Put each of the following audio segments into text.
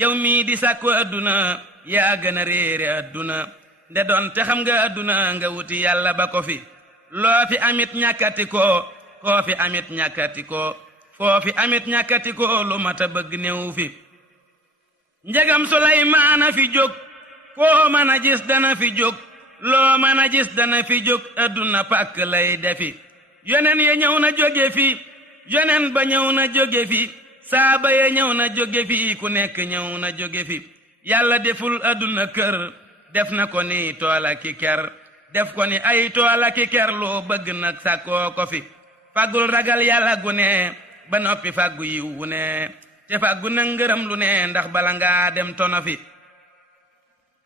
yow mii di sàkku adduna yaa gën a réere adduna nde doon te xam nga adduna nga wuti yàlla ba ko fi loo fi amit ñàkkati ko koo fi amit ñàkkati ko foo fi amit ñàkkati ko lu mata bëgg néew fi njegam Sulaymaana fi jóg koo mën a gis dana fi jóg loo mën a gis dana fi jóg adduna pàkk lay defi yonen ya ñëw na jóge fi yonen ba ñëw na jóge fi saaba ya ñëw na jóge fi ku nekk ñëw na jóge fi yàlla deful adduna kër def na ko ni toola ki ker def ko ni ay toola ki ker loo bëgg nag sàkkoo ko fi fàggul ragal yàlla gu ne ba noppi fàggu yiw wu ne te fàggu na ngërëm lu ne ndax bala ngaa dem tono fi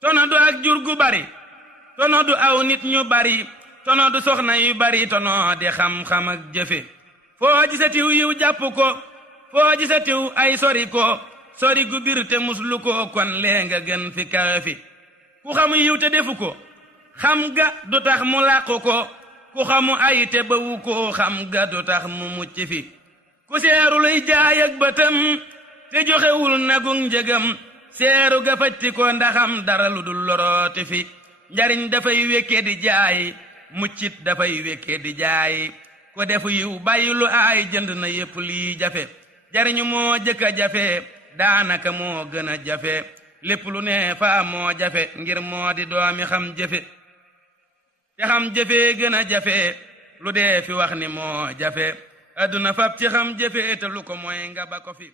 tono du ak jur gu bari tono du aw nit ñu bari tono du soxna yu bari tono di xam-xam ak jëfe foo gisatiw yiw jàpp ko foo gisatiw ay sori ko sori gu bir te muslu ko kon lee nga gën fi kawe fi ku xamu yiw te defu ko xam ga du tax mu làqu ko ku xamu ay te bawu ko xam ga du tax mu mucc fi ku seeru luy jaay ak bëtam te joxewul nagug njëgam seeru ga fajti ko ndaxam dara lu dul lorooti fi njariñ dafay wekke di jaay muccit dafay wekke di jaay ko defu yiw bàyyi lu aay jënd na yépp lii jafe jariñu moo jëkka jafe daanaka moo gën a jafe lépp lu ne faa moo jafe ngir moo di doomi xam jëfe te xam jëfe gën a jafe lu dee fi wax ni moo jafe adduna fab ci xam jëfe te lu ko mooy nga ba ko fi